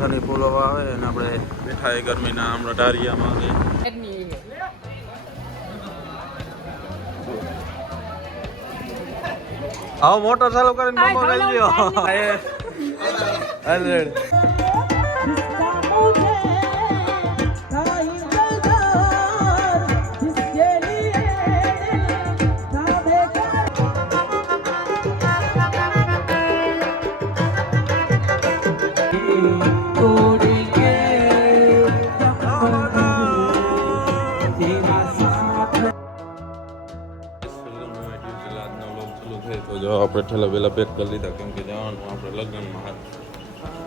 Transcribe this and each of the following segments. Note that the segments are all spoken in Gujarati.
પંખાની ફૂલો આવે અને આપણે બેઠા એ ગરમીના હમણાં ડારિયામાં આવે. મોટર ચાલુ કરીને બંબો લઈ લ્યો હંડ્રેડ આપણે ઠેલા વહેલા પેક કરી લીધા કેમ કે જવાનું આપણે લગ્નમાં હાથ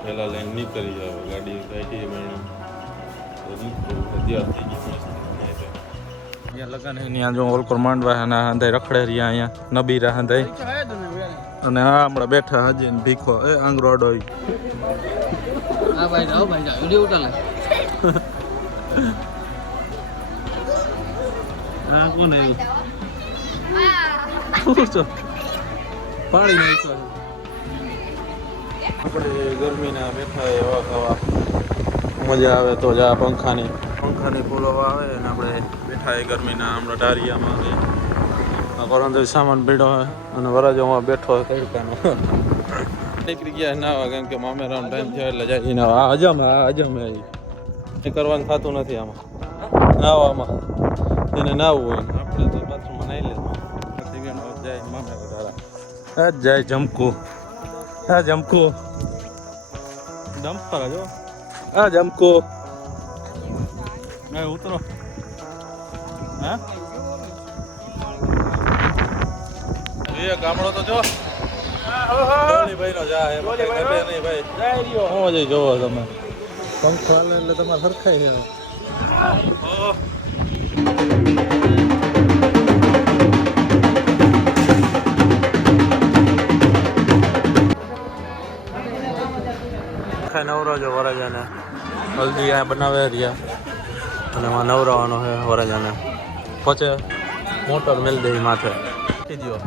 ઠેલા લઈને નીકળી જાવ ગાડી ગઈ અહીંયા લગન હે જો ઓલકોર માંડવા હે ના રખડે રહ્યા અહીંયા નબીરા અને આ હમણાં બેઠા હજી ને ભીખો એ આંગરો હા ભાઈ જાઓ ભાઈ જાઓ વીડિયો ઉતાર આ કોણ આવ્યું? શું છો? પાણી નાખ્યો આપણે ગરમીના બેઠા એવા ખાવા મજા આવે તો જા પંખાની. પંખાની ફૂલો આવે અને આપણે બેઠા ગરમીના હમણાં આ કોરંદર સામાન ભીડો હોય અને વરાજોમાં બેઠો હોય કઈ કાનો નીકળી ગયા નાવા કેમ કે મામેરાનો ટાઈમ થયો એટલે જાય ના આ હજમ આ હજમ એ. કરવાનું થતું નથી આમાં. નાવામાં. એને નાવું હોય. આપણે તો બાથરૂમમાં નાહી લેવું જાય દાડા આ જાય જમકુ હા જમકુ ડમ્પર જો હા જમકુ ઉતરો. હા? એ ગામડો તો જો. ભાઈ નો જા એમાં કઈ ઘટે નહીં ભાઈ. જય રહ્યો. જોવો તમે? પંખો એટલે તમારે સરખાઈ નહીં ખાઈ નવરાજો વરજાને હલ્દી અહીંયા બનાવે રહ્યા. અને એમાં નવરાવાનો છે વરજાને પછી મોટર મેલ દે માથે. કીધો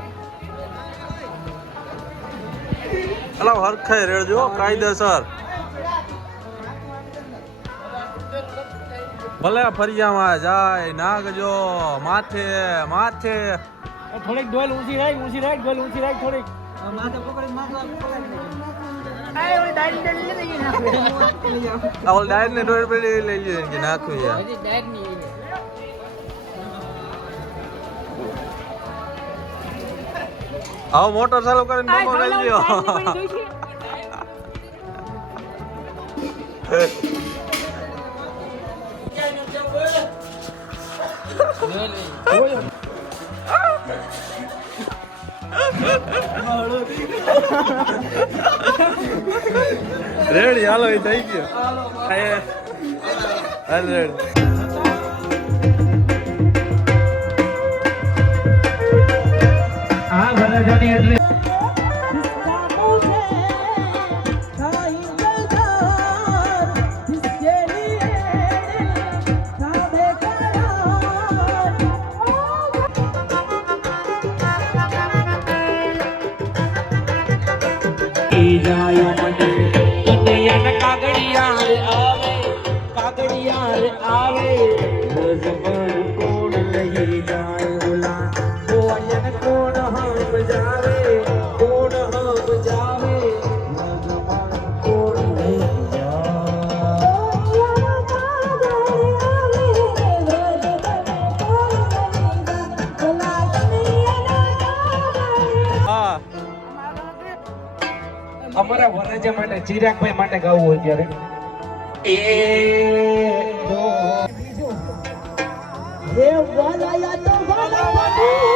અલા હરખાઈ રેડજો કાયદેસર ભલે ફરિયામાં જાય નાગજો માથે માથે. થોડીક ડોલ ઊંચી રાખ ઊંચી રાખ ડોલ ઊંચી રાખ થોડીક. માથે પકડી માથે ડાયર ને ડોર પર લઈ લઈએ કે નાખું યાર આવો મોટર ચાલુ કરીને બંબો લઈ લ્યો રેડી હાલો એ થઈ ગયો. રેડ. હા વરજાની એટલે હા અમારા વરજા માટે ચિરાગભાઈ માટે ગાવું હોય ત્યારે એ એ વાલાયા તો વાલા